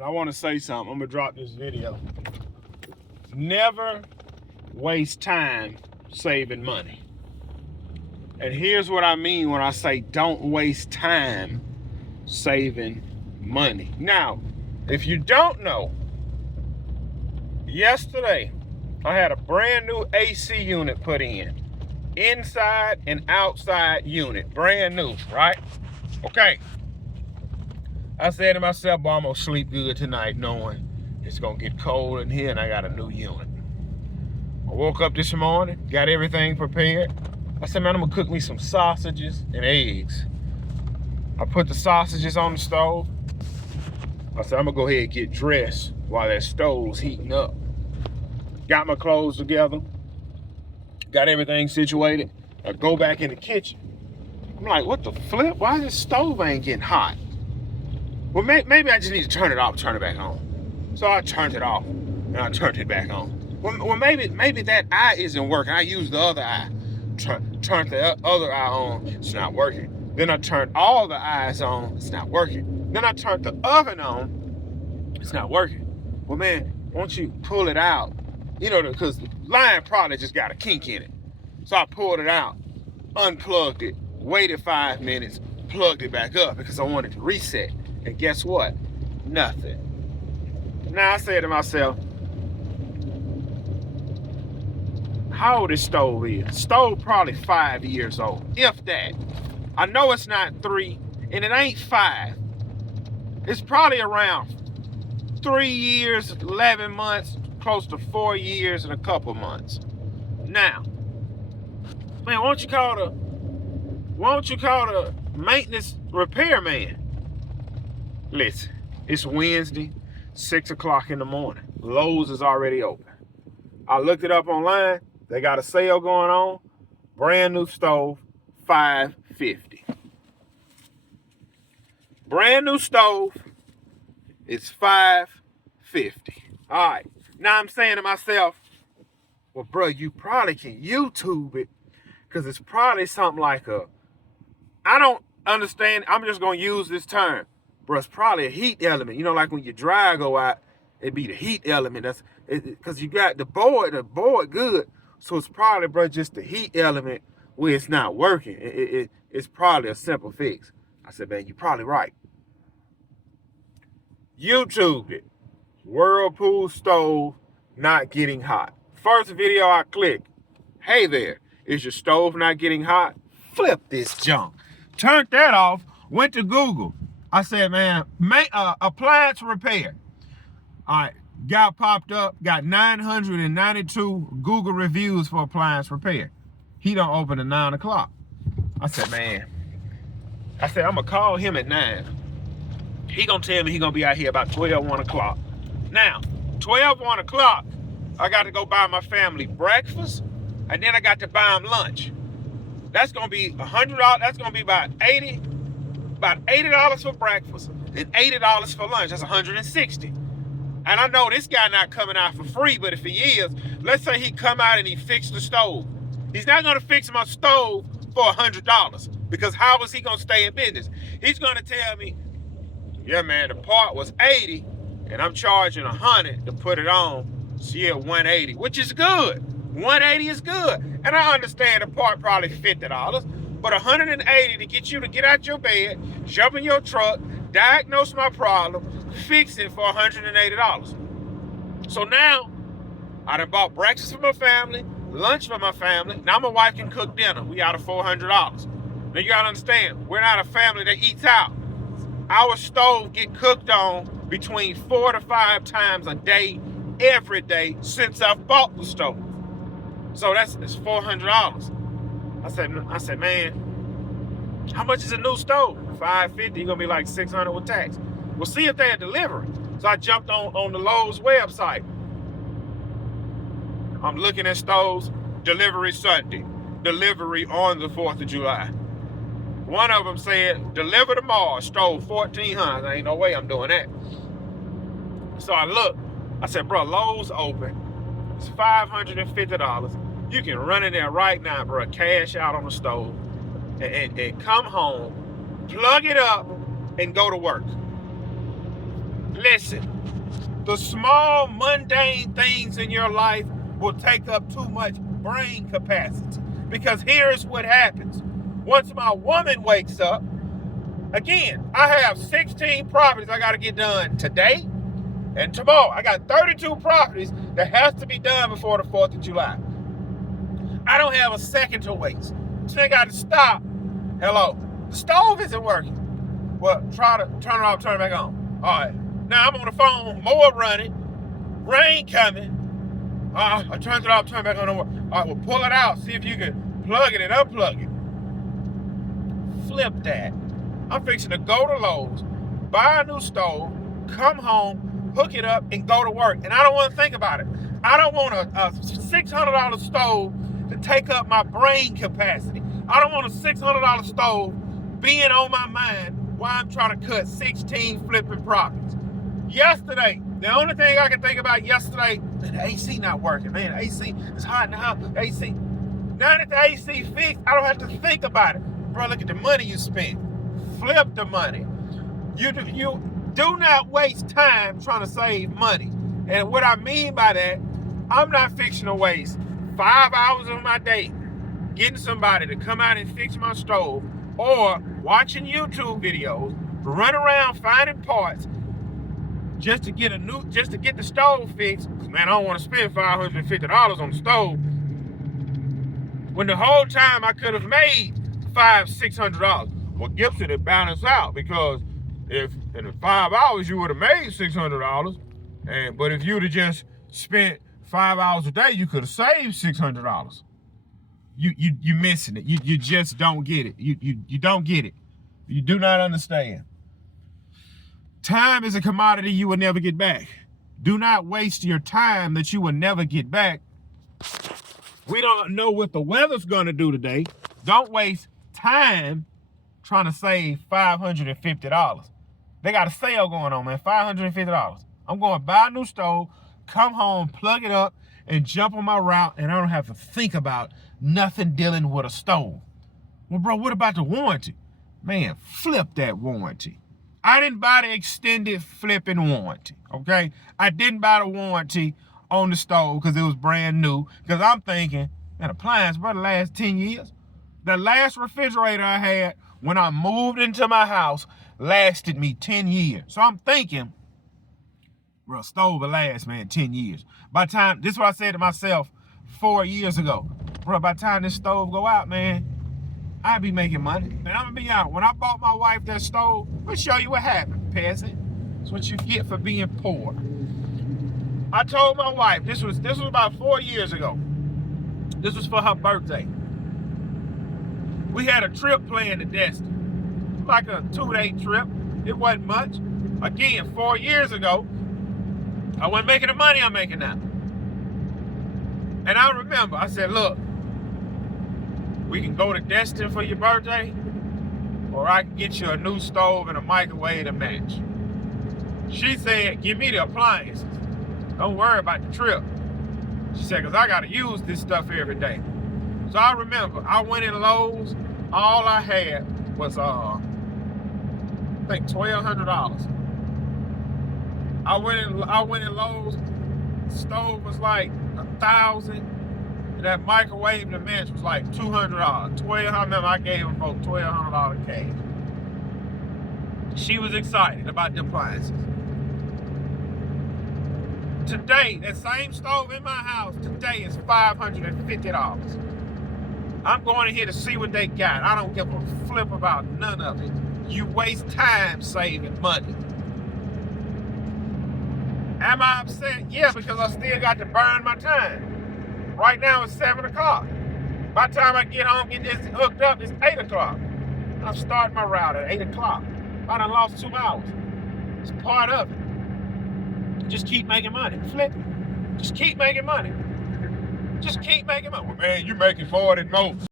And I want to say something. I'm going to drop this video. Never waste time saving money. And here's what I mean when I say don't waste time saving money. Now, if you don't know, yesterday I had a brand new AC unit put in. Inside and outside unit. Brand new, right? Okay. I said to myself, boy, I'm going to sleep good tonight knowing it's going to get cold in here and I got a new unit. I woke up this morning, got everything prepared. I said, man, I'm gonna cook me some sausages and eggs. I put the sausages on the stove. I said, I'm gonna go ahead and get dressed while that stove's heating up. Got my clothes together, got everything situated. I go back in the kitchen. I'm like, what the flip? Why this stove ain't getting hot? Well, maybe I just need to turn it off, turn it back on. So I turned it off and I turned it back on. Well, maybe that eye isn't working. I used the other eye. Turned the other eye on, it's not working. Then I turned all the eyes on, it's not working. Then I turned the oven on, it's not working. Well, man, won't you pull it out? You know, because the line probably just got a kink in it. So I pulled it out, unplugged it, waited 5 minutes, plugged it back up because I wanted to reset. And guess what? Nothing. Now I said to myself, how old this stove is? Stove probably 5 years old, if that. I know it's not 3, and it ain't 5. It's probably around 3 years, 11 months, close to 4 years and a couple months. Now, man, why don't you call the maintenance repair man? Listen, it's Wednesday, 6 o'clock in the morning. Lowe's is already open. I looked it up online. They got a sale going on. Brand new stove, $550. Brand new stove, it's $550. All right. Now I'm saying to myself, well, bro, you probably can YouTube it because it's probably something like I don't understand. I'm just going to use this term. Bro, it's probably a heat element. You know, like when your dryer go out, it'd be the heat element. That's because you got the board good. So it's probably, bro, just the heat element where it's not working. It's probably a simple fix. I said, man, you're probably right. YouTubed it. Whirlpool stove not getting hot. First video I clicked. Hey there, is your stove not getting hot? Flip this junk. Turned that off, went to Google. I said, man, appliance repair. All right. Guy popped up, got 992 Google reviews for appliance repair. He don't open at 9 o'clock. I said, man. I said, I'm going to call him at 9. He going to tell me he going to be out here about 12, 1 o'clock. Now, 12, 1 o'clock, I got to go buy my family breakfast, and then I got to buy them lunch. That's going to be $100. That's going to be about $80 for breakfast and $80 for lunch. That's $160. And I know this guy not coming out for free, but if he is, let's say he come out and he fixed the stove. He's not going to fix my stove for $100 because how is he going to stay in business? He's going to tell me, yeah, man, the part was 80 and I'm charging 100 to put it on. So yeah, 180, which is good. 180 is good. And I understand the part probably $50, but 180 to get you to get out your bed, jump in your truck, diagnose my problem, fix it for $180. So now, I done bought breakfast for my family, lunch for my family. Now my wife can cook dinner. We out of $400. Now you gotta understand, we're not a family that eats out. Our stove get cooked on between 4 to 5 times a day, every day since I've bought the stove. So it's $400. I said, man, how much is a new stove? $550. You're gonna be like $600 with tax. We'll see if they're delivering. So I jumped on the Lowe's website. I'm looking at stoves, delivery Sunday, delivery on the 4th of July. One of them said, deliver tomorrow, stove $1,400. There ain't no way I'm doing that. So I looked. I said, bro, Lowe's open. It's $550. You can run in there right now, bro, cash out on the stove and come home, plug it up, and go to work. Listen, the small mundane things in your life will take up too much brain capacity. Because here's what happens. Once my woman wakes up, again, I have 16 properties I got to get done today and tomorrow. I got 32 properties that has to be done before the 4th of July. I don't have a second to waste. So I got to stop. Hello, the stove isn't working. Well, try to turn it off, turn it back on. All right, now I'm on the phone, mower running, rain coming. I turned it off, turn it back on. All right, well, pull it out, see if you can plug it and unplug it. Flip that. I'm fixing to go to Lowe's, buy a new stove, come home, hook it up, and go to work. And I don't want to think about it. I don't want a $600 stove to take up my brain capacity. I don't want a $600 stove being on my mind while I'm trying to cut 16 flipping properties. Yesterday, the only thing I can think about yesterday, man, the AC not working, man. The AC is hot in the house. The AC. Now that the AC fixed, I don't have to think about it. Bro, look at the money you spent. Flip the money. You do not waste time trying to save money. And what I mean by that, I'm not fixing to waste 5 hours of my day getting somebody to come out and fix my stove, or watching YouTube videos, run around finding parts just to get the stove fixed. Man, I don't want to spend $550 on the stove, when the whole time I could have made $500-600. Well, Gibson, it balanced out, because if in the 5 hours you would have made $600, but if you would have just spent 5 hours a day, you could have saved $600. You missing it. You just don't get it. You don't get it. You do not understand. Time is a commodity you will never get back. Do not waste your time that you will never get back. We don't know what the weather's gonna do today. Don't waste time trying to save $550. They got a sale going on, man. $550. I'm going to buy a new stove, come home, plug it up, and jump on my route, and I don't have to think about nothing dealing with a stove. Well, bro, what about the warranty? Man, flip that warranty. I didn't buy the extended flipping warranty, okay? I didn't buy the warranty on the stove because it was brand new, because I'm thinking, an appliance, bro, the last 10 years. The last refrigerator I had when I moved into my house lasted me 10 years. So I'm thinking, bro, stove will last, man, 10 years. By the time, this is what I said to myself 4 years ago. Bro, by the time this stove go out, man, I'll be making money. And I'm gonna be honest, when I bought my wife that stove, I'll show you what happened, peasant. That's what you get for being poor. I told my wife, this was about 4 years ago. This was for her birthday. We had a trip planned to Destin, like a 2-day trip. It wasn't much. Again, 4 years ago, I wasn't making the money I'm making now. And I remember, I said, look, we can go to Destin for your birthday, or I can get you a new stove and a microwave to match. She said, give me the appliances. Don't worry about the trip. She said, because I got to use this stuff every day. So I remember, I went in Lowe's. All I had was, I think $1,200. I went in Lowe's. Stove was like $1,000. And that microwave to match was like $200. I remember I gave her both $1,200 cash. She was excited about the appliances. Today, that same stove in my house today is $550. I'm going in here to see what they got. I don't give a flip about none of it. You waste time saving money. Am I upset? Yeah, because I still got to burn my time. Right now it's 7 o'clock. By the time I get home, get this hooked up, it's 8 o'clock. I'm starting my route at 8 o'clock. I done lost 2 hours. It's part of it. Just keep making money. Flip it. Just keep making money. Just keep making money. Well, man, you're making more than most.